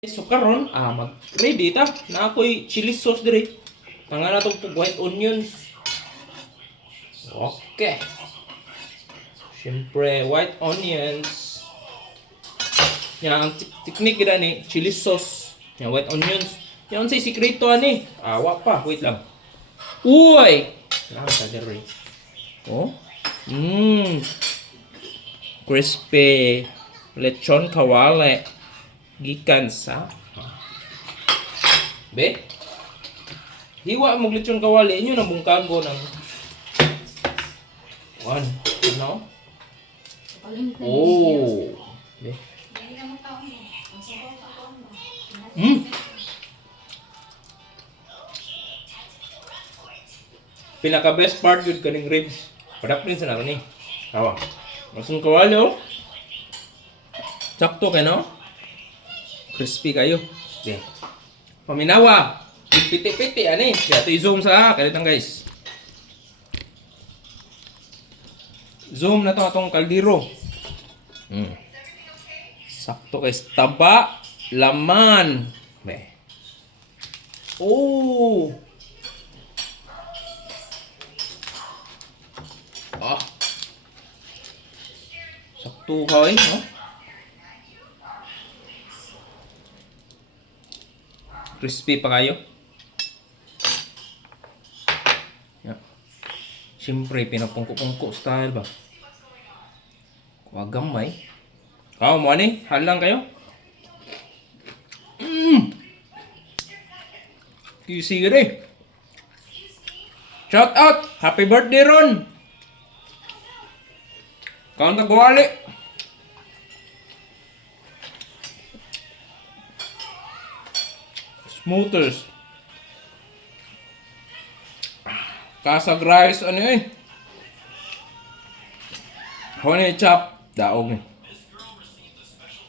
So karon mag-ready ta na ako'y chili sauce diri. Tanga na tong white onions. Okay. Siyempre, white onions. Yan ang technique gida ni chili sauce. Yan white onions. Yan say sikreto ani. Awa pa, wait lang. Uy. Lang ta diri. Oh. Crispy lechon kawali. Gikan sa be hiwa mo lechon kawali inyo nang bungkago ng one ano oh be pinaka best part yun kaning ribs padaplin sa naman ni awa masong kawali oh sakto kay no crispy kayo. Okay. Paminawa. Piti-piti ani. Kaya ito i-zoom sa kalitang guys. Zoom na to atong kaldero. Sakto guys. Taba. Laman. Be. Oh. Sakto kayo. No? Crispy pa kayo. Yeah. Siyempre, pinapungko-pungko style ba? Kuwag gamay. Kao mo ani? Halang kayo? Kisi gede. Shout out! Happy birthday Ron! Kaon ka kawali. Smoothers. Kasag rice ano eh. Hawa na i-chop. Daog eh.